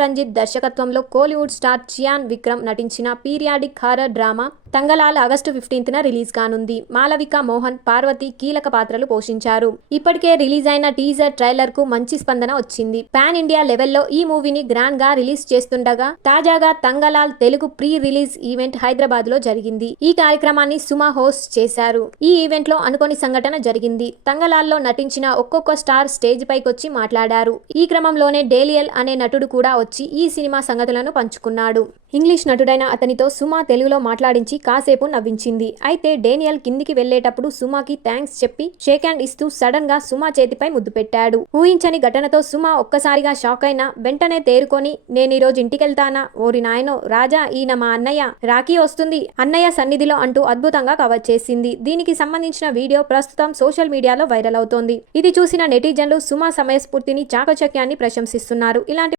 రంజిత్ దర్శకత్వంలో కోలీవుడ్ స్టార్ చియాన్ విక్రమ్ నటించిన periodic horror drama Thangalaan August 15న రిలీజ్ కానుంది. మాలవిక మోహన్, పార్వతి కీలక పాత్రలు పోషించారు. ఇప్పటికే రిలీజ్ అయిన టీజర్ ట్రైలర్ కు మంచి స్పందన వచ్చింది. పాన్ ఇండియా లెవెల్లో ఈ మూవీని గ్రాండ్ గా రిలీజ్ చేస్తుండగా తాజాగా Thangalaan Telugu pre release event Hyderabad లో జరిగింది. ఈ కార్యక్రమాన్ని సుమ హోస్ట్ చేశారు. ఈ ఈవెంట్ లో అనుకోని సంఘటన జరిగింది. తంగలాల్లో నటించిన ఒక్కొక్క స్టార్ స్టేజ్ పైకొచ్చి మాట్లాడారు. ఈ క్రమంలోనే డేనియల్ అనే నటుడు కూడా వచ్చి ఈ సినిమా సంగతులను పంచుకున్నాడు. ఇంగ్లీష్ నటుడైన అతనితో సుమ తెలుగులో మాట్లాడించి కాసేపు నవ్వించింది. అయితే డేనియల్ కిందికి వెళ్లేటప్పుడు సుమకి థ్యాంక్స్ చెప్పి షేక్ హ్యాండ్ ఇస్తూ సడన్ గా సుమ చేతిపై ముద్దు పెట్టాడు. ఊహించని ఘటనతో సుమ ఒక్కసారిగా షాక్ అయినా వెంటనే తేరుకొని నేనీరోజు ఇంటికెళ్తానా, ఓరి నాయనో రాజా, ఈయన మా అన్నయ్య, రాఖీ వస్తుంది అన్నయ్య సన్నిధిలో అంటూ అద్భుతంగా కవర్ చేసింది. దీనికి సంబంధించిన వీడియో ప్రస్తుతం సోషల్ మీడియాలో వైరల్ అవుతోంది. ఇది చూసిన నెటిజన్లు సుమ సమయస్ఫూర్తిని, చాకచక్యాన్ని ప్రశంసిస్తున్నారు. ఇలాంటి